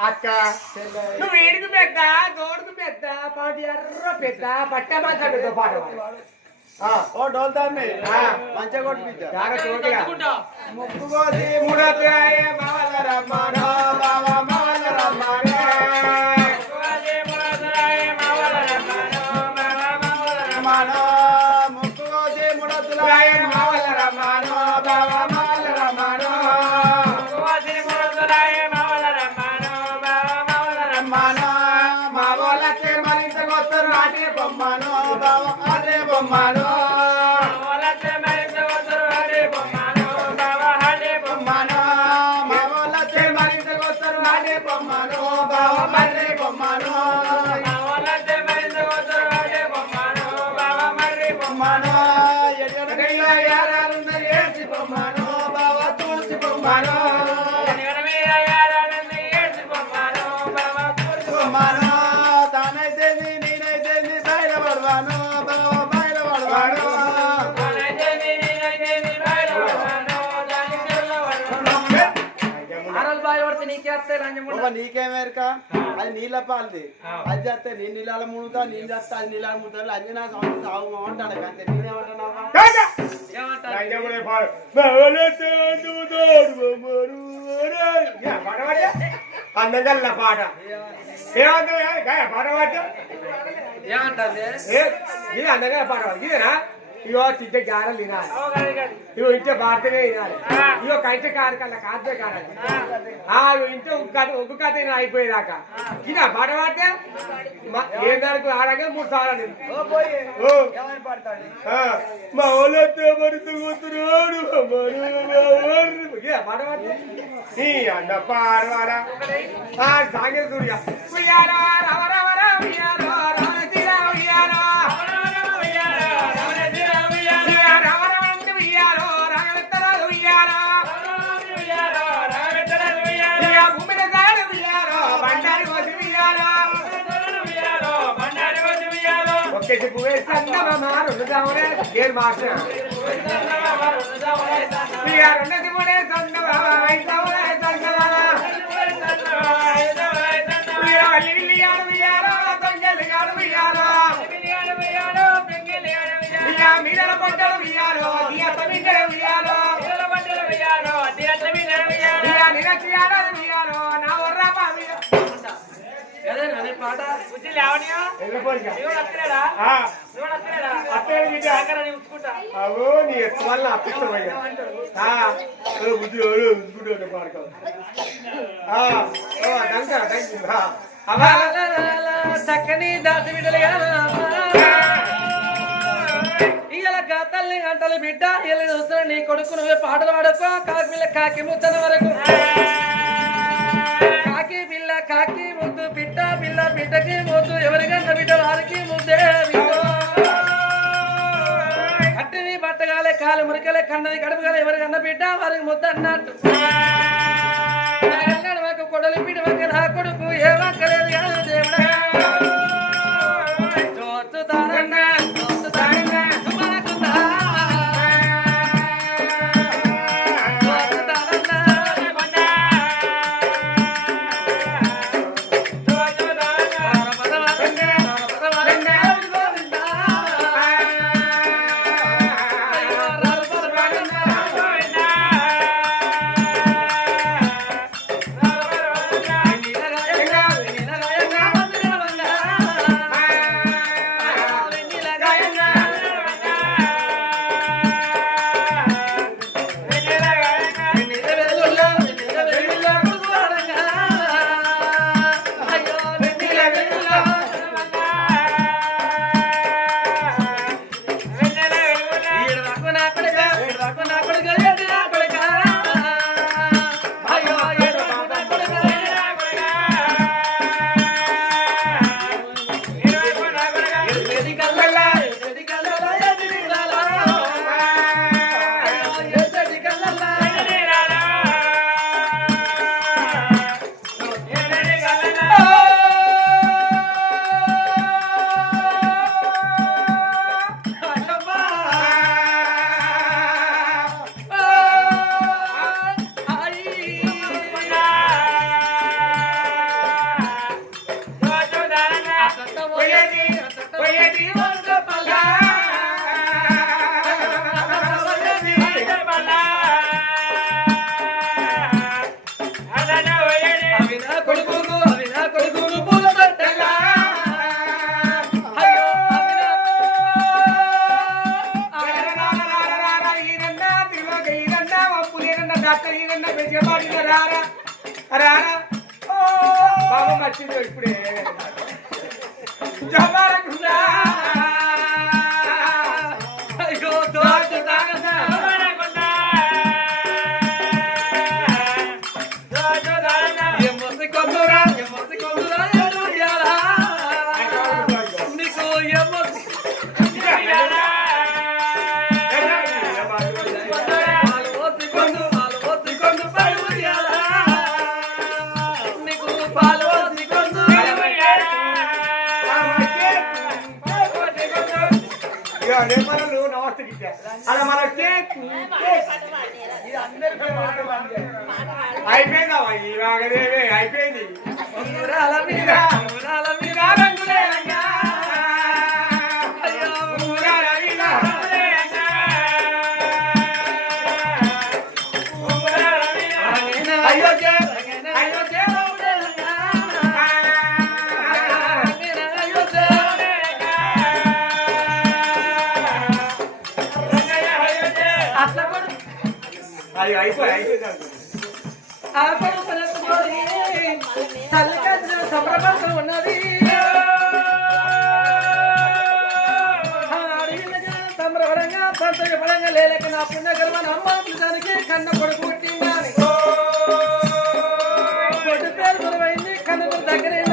అక్క నువ్వు ఏడుకు పెద్ద దోడుకు పెద్ద పాటి ఎర్ర పెద్ద పట్ట మంచ పెద్ద పాట పాడు. ఆ, ఓ డోల్తాన్ని ఆ. మంచిగా కొట్టు బిడ్డ జాగ్రత్త తోటిగా. ముక్కుకోసి ముడతాయ మావల రమ్మనో, మావ బొమ్మను బావ అదే బొమ్మను బాబా నీకేమేరక అది నీళ్ళ పాలది అది చేస్తే నేను నీళ్ళ మునుగుతా నేను చేస్తా అది నీళ్ళ మునుగుతా అంజనా స్వామి సాగు అంటాడు అంతే నేనేమంటున్నావా రంజముడే పాడు బావలతో అందుతోడు బొమ్మరు ఒరేయ్. యా, పాడవాడు. అందగల్ల పాట ఏమంటే గాయ పాడవాడు ఏ ఇది అందగల్ల పాట ఇదేనా ఇగో తిట్ట గారెలు తినాలి. ఇగో ఇంటే భారతమే తినాలి. ఇగో కంటే కాదు కల్లా కాదే ఇగో ఇంటే ఒక్క కథ అయిపోయేదాకా. ఇదా పాట పాడితే? ఏ దానికి ఆడగా మూడు సార్లు మా వాళ్ళతో మరుతు కూతురుడు పాట పాడితే? నీ అన్న పాడవారా ఆ సాగే సూర్య ఉయ్యాలో రవ రవ రవ मार जाऊ रे घेर मारते यार नदी मुळे थंड जाऊ रे అవో నీ ఎత్తు వల్ల అప్పిస్తామయ్యా పాడుకో చక్కని దాసి తల్లి గంటలు బిడ్డ ఇలా చూస్తున్నా నీ కొడుకు నువ్వే పాటలు పాడుకో కాకి పిల్ల కాకి ముద్దన వరకు. కాకి పిల్ల కాకి ముద్దు బిడ్డకి ముద్దు ఎవరికన్నా బిడ్డ వారికి ముందే కట్టిని బట్టగాలే కాలు మురికలే కన్నది గడపగాలే ఎవరికన్నా బిడ్డ వారికి ముద్ద అన్నట్టు కొడలి బిడ్డ వంక నా కొడుకు ఏ వంకలేదు కాదు ஆகவே సంతోష పరంగా లేలేక నా పుణ్య గర్వాన్ని కన్న కొడుకు పుట్టిందని కొడుకు పేరు దొరమైంది కన్ను దగ్గర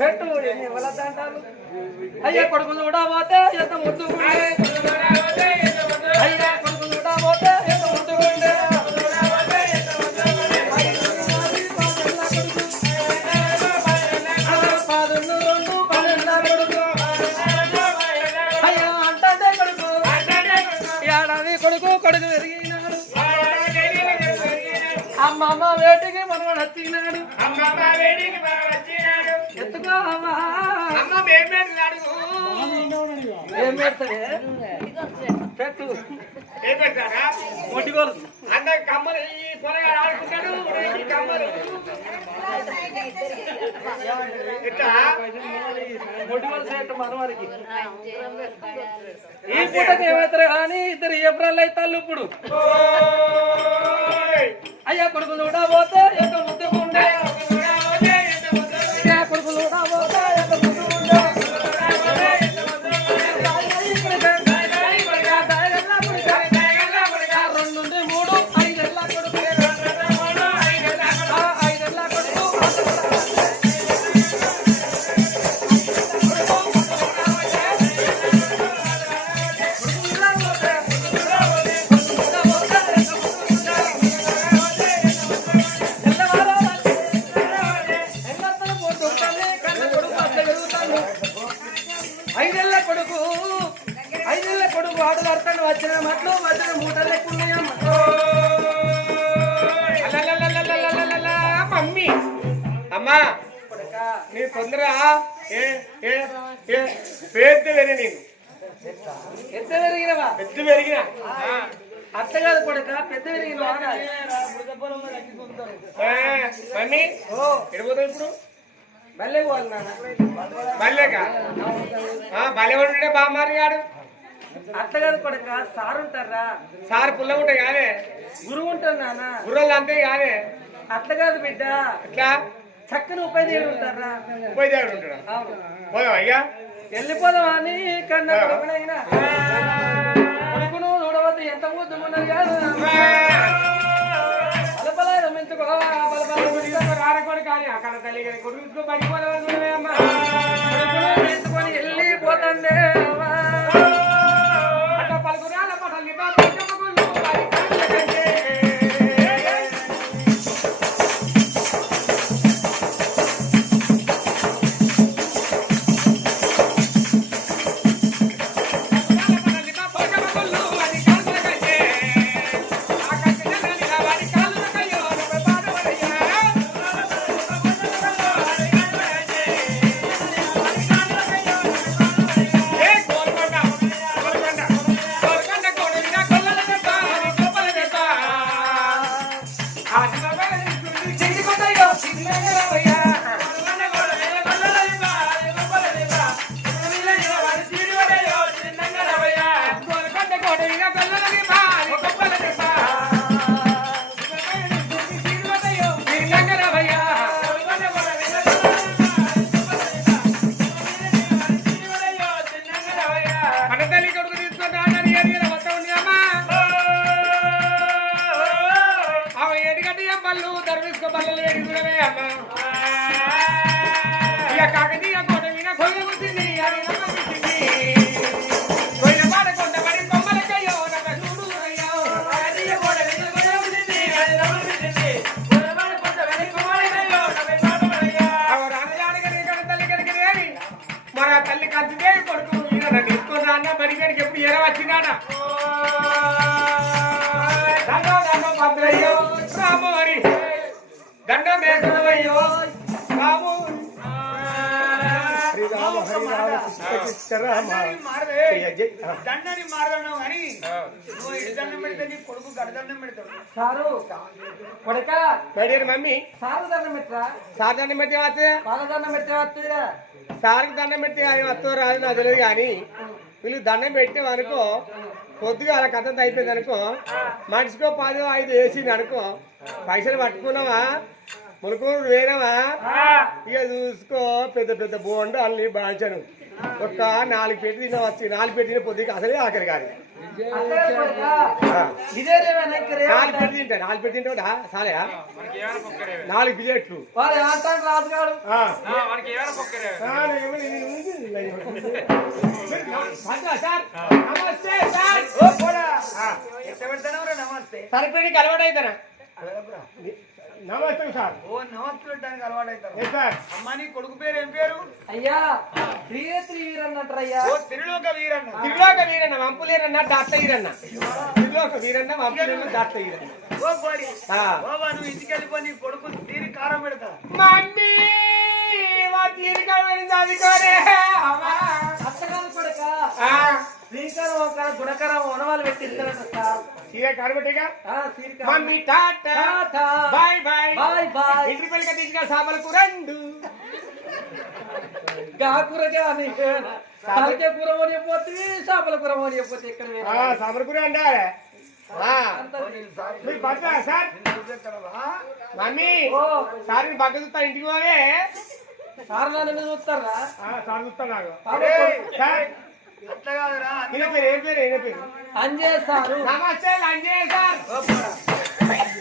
పెట్టు అయ్యే కొడుకులు కూడా పోతే ఎంత ముద్దు ఈ పూటకి ఏమవుతారు కానీ ఇద్దరు ఏప్రిల్ అవుతాళ్ళు ఇప్పుడు. అయ్యా కొడుకు చూడబోతే ఎక్కడ ముద్దకుండే అత్త కాదు కొడుక పెద్ద మమ్మీ ఎడిపోతావు ఇప్పుడు? మళ్ళీ పోవాలి నాన్న. బల్లేక బల్లెవాడు బామ్మారి గాడు అత్త కాదు కొడుక సార్ ఉంటారా? సార్ పుల్ల ఉంటాయి కాదే. గురువు ఉంటారు నాన్న. గుర్రలు అంతే కాదే. అత్త కాదు బిడ్డ. ఎట్లా? చక్కని ఉపాధ్యాయుడు ఉంటారా? దేవుడు ఉంటాడు? పోదాం అయ్యా? వెళ్ళిపోదాం అని కన్న చూడవద్దు ఎంత ముద్దుమున్నది కాదు బలబల రమించుకో బలబల రారకోడు కానీ అక్కడ తల్లి కొడుకు వెళ్ళిపోతండే Amen. కానీ నువ్వు దండం పెడితే నీ కొడుకు గడదండం పెడతాడు. సారు కొడక. మమ్మీ. సారు దండం పెట్టరా సార్ దండం పెట్టి వస్తే వాళ్ళ దండం పెట్టే వస్తుందిరా సార్కి దండం పెట్టి ఆయన వస్తో రాదు నాకు తెలియదు కానీ వీళ్ళు దండం పెట్టి అనుకో కొద్దిగా అలా కథ అయిపోయింది అనుకో మనిషికో పది ఐదు వేసింది అనుకో పైసలు పట్టుకున్నావా? మునుకూరు వేరవా ఇక చూసుకో పెద్ద పెద్ద బోండు అల్లి బాంచను ఒక నాలుగు పెట్టి తిన వచ్చి నాలుగు పెట్టి తిన పొద్దుకి అసలే ఆఖరి కాదు. నాలుగు పెట్టి తింటా నాలుగు పెట్టి తింటా సాలే నాలుగు సార్ నమస్తే సార్. ఓ పోడా ఎంత పెడతానవరా నమస్తే. సరిపోయి అలవాటు అవుతారా నమస్తే సార్. ఓ నమస్తే పెట్టడానికి అలవాటు అవుతారు అమ్మా నీ కొడుకు పేరు ఏం పేరు? అయ్యా త్రియే త్రీ వీరన్నట్రయ్యా. ఓ తిరులోక వీరన్న. తిరులోక వీరన్న వంపులేరన్న దాట్ల ఈరన్న తిరులోక వీరన్న వంపులేరన్న దాట్ల ఈరన్న ఓ కోడి ఆ. బాబా నువ్వు ఇంటికి వెళ్ళిపోయి నీ కొడుకు తీరి కారం పెడతా. మమ్మీ మా తీరికమైన చదువుకోరే అమ్మా. అత్తగారు కొడక? ఆ, శ్రీకరం ఒక గుణకరం వనవాలు పెట్టి mummy Tata. Bye bye. Bye bye. ఇంటి పలిక తీసుకురా సామలకు రెండు గా కూరకే అని తలకే కూర కొని చెప్పొద్దు చేపల కూర కొని చెప్పొద్దు ఇక్కడ మీరు పడతా సార్. మమ్మీ సార్ చూస్తా ఇంటికి పోవే. సార్ నన్ను చూస్తారా? సార్ చూస్తా నాకు. పాపం సార్. అంజయ్ సారు నమస్తే లంజయ్ సార్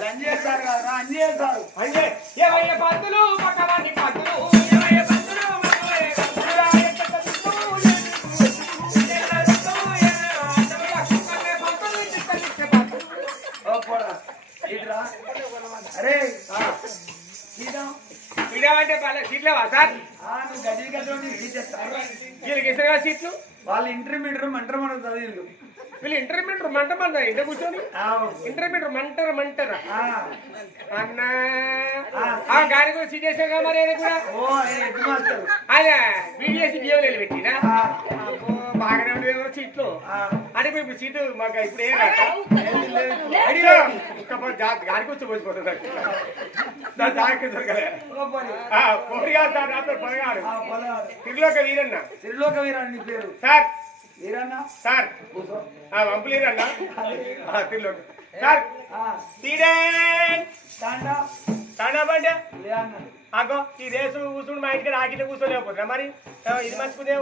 లంచ్ చేస్తారు కాదురా అన్ని చేస్తారు అంజయ్ ఏమయ్య పంతులు పక్కవాడి పంతులు ఏమయ్య పంతులు అరే సీతం ఇదేమంటే పల్లె సీట్లేవా సార్ ఆ నువ్వు గది గదిలో నీ సీట్ ఇస్తారా సీట్లు? వాళ్ళు ఇంటర్మీడియట్ మంటర్ మనం చదివిండు వీళ్ళు ఇంటర్మీడియట్ మంట మంద ఇంట కూర్చొని. ఇంటర్మీడియట్ మంటర మంటర ఆ. అన్న. ఆ. గాడి కూడా సీట్ చేసాగా మరి ఆయన కూడా? ఓ ఏ హెడ్ మాస్టర్ ఆయన బీడిఎస్ బియ్యం పెట్టినా? బాగానే ఉండేది సీట్లు. ఆ. అంటే ఇప్పుడు సీటు మాకు ఇప్పుడు ఏం రాక? గారికి వచ్చి పోసిపోతుంది దాని జాగ్రత్త దొరకలే. ఓ పోనీ. ఆ, పొడిగా సార్ నా పేరు పొలగాడు. తిరిలోక వీరన్న. త్రిలోక వీరాన్ని నీ పేరు? సార్. సార్. పంపులేరన్నా తిరిగి సార్. తాండాబండి అగో ఈ రేసు కూర్చుని మా ఇంటికి రాకిట కూర్చోలేకపోతున్నా. మరి ఇది మర్చిపోతే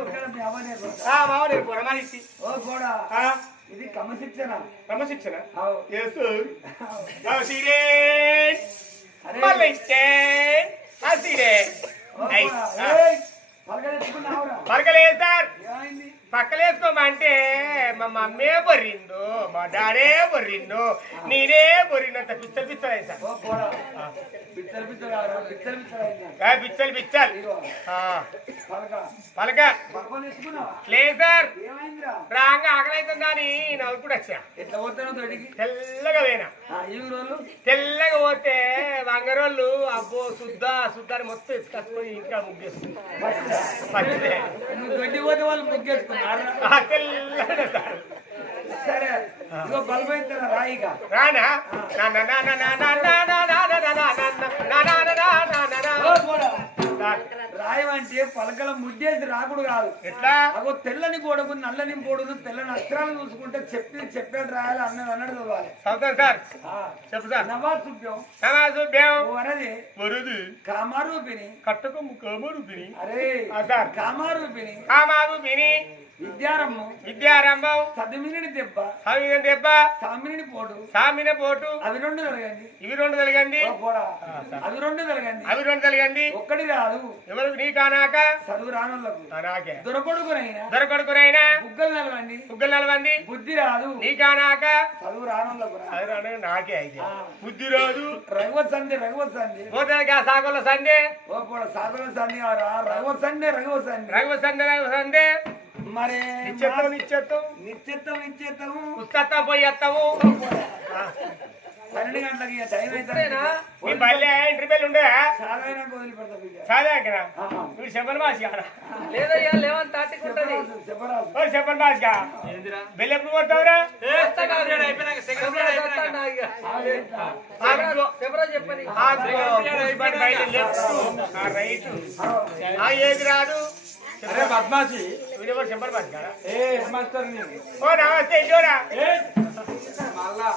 మావ నేర్పోరా మరి ఇది ఇది క్రమశిక్షణ. క్రమశిక్షణ? మరకలేదు సార్. పక్కలేసుకోమంటే మా మమ్మే బొర్రిండు మా డాడే బొర్రిండు నేనే బొర్రినంత పిచ్చలు పిచ్చలు అయితే పిచ్చలు పిచ్చలు పలక. లేదు సార్. రాంగ ఆకలైతుందా కానీ నవ్వుకుడు వచ్చా. తెల్లగా పోయినా. తెల్లగా పోతే వంగరోళ్ళు అబ్బో శుద్ధ శుద్ధాన్ని మొత్తం ఇసుకొచ్చుకొని ఇంకా ముగ్గేస్తుంది. వాళ్ళు ముగ్గేసుకున్నారు సరే పలకల ముడ్డేది రాకుడు కాదు ఎట్లా? అగో తెల్లని గోడకు నల్లని గోడును తెల్లని అస్త్రాలు చూసుకుంటే చెప్పి చెప్పాడు రాయాలి అన్నది అన్నాడు చదవాలి. సార్ చెప్పు సార్. నవాజ్ సుభ్యం నవాజ్ సుభ్యం వరది వరది కామారూపిణి. కట్టకము కామారూపిణి. అరే సార్. కామారూపిణి. కామారూపిణి. పిని విద్యారమ్ము విద్యారంభం. సదిమిని దెబ్బ. దెబ్బ. సామిని పోటు. సామిన పోటు. అవి రెండు జరగండి ఇవి రెండు పోడా అవి రెండు జరగండి అవి రెండు కలిగండి ఒక్కటి రాదు. ఎవరికి నీ కానాక చదువు రానులకు నాకే. దొరకొడుకునైనా. దొరకొడుకునైనా? బుగ్గలు నిలవండి. ముగ్గురు నలవంది బుద్ధి రాదు. నీ కానాక చదువు రానులకు నాకే అయితే. బుద్ధి రాదు. రఘువత్ సంధి రఘువత్ సంధి పోతే సాగుల సందే ఓ కూడా ఆ రా- రఘువత్ సంధి రఘువత్ సంధి రఘు సందే రఘు సందే మరి నిశ్చేత్తావు నిశ్చేత్తావు నిశ్చేత్తావు నిశ్చేత్తావు ఉత్తా పోయి వస్తావు పన్నెండు గంటలకి ఉండే సాధారణ వదిలిపెడతావు సాధారణ నువ్వు చెప్పని మాసి లేవని తాటికుంటది చెప్పరాదు చెప్పని మాసిగా ఏది రాదు అరే బద్మాసి వీడెవరు చెప్పరు ఏ హెడ్ మాస్టర్ మళ్ళా.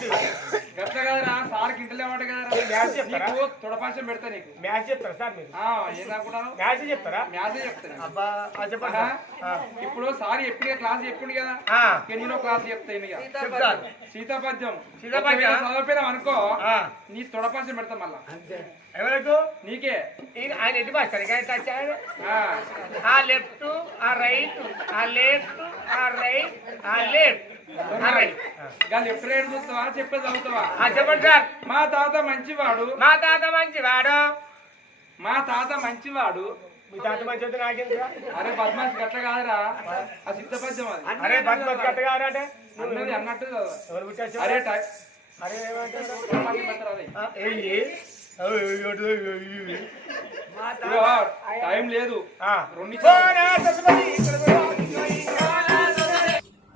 గట్ల కదరా సార్ ఇంటలేమాట కదరా. మ్యాథ్స్ చెప్తారా? నీకు తొడపాశం పెడతా నీకు. మ్యాథ్స్ చెప్తారా సార్ మీరు? ఆ ఏందనుకుంటాను మ్యాథ్స్ చెప్తారా? మ్యాథ్స్ చెప్తాను అబ్బా ఆ చెప్పండి ఆహా. ఆ. ఇప్పుడు సార్ ఎప్పుడు క్లాస్ చెప్పిండు కదా. ఆ. ఎన్నో క్లాస్ చెప్తాయి ఇక. చెప్పు సార్. సీతాపద్యం. సీతాపద్యం? ఒకవేళ అనుకో ఆ. నీ తొడపాశం పెడతా మళ్ళా. ఎవరికి? నీకే. ఈయన- ఆయన ఎట్టి భాష సరిగా టచ్ అయ్యాడు ఆ. ఆ లెఫ్ట్ ఆ రైట్ ఆ లెఫ్ట్ ఆ రైట్ ఆ లెఫ్ట్. చూస్తావా? చెప్పేది మా తాత మంచివాడు. మా తాత మంచివాడు. మా తాత మంచివాడు. మీ తాత మంచి అరే బద్మాష్ గట్ట కాదురా. ఆ సిద్ధ అరే కాదురా అంటే? అన్నట్టు. అరే అరే టైం లేదు. రెండు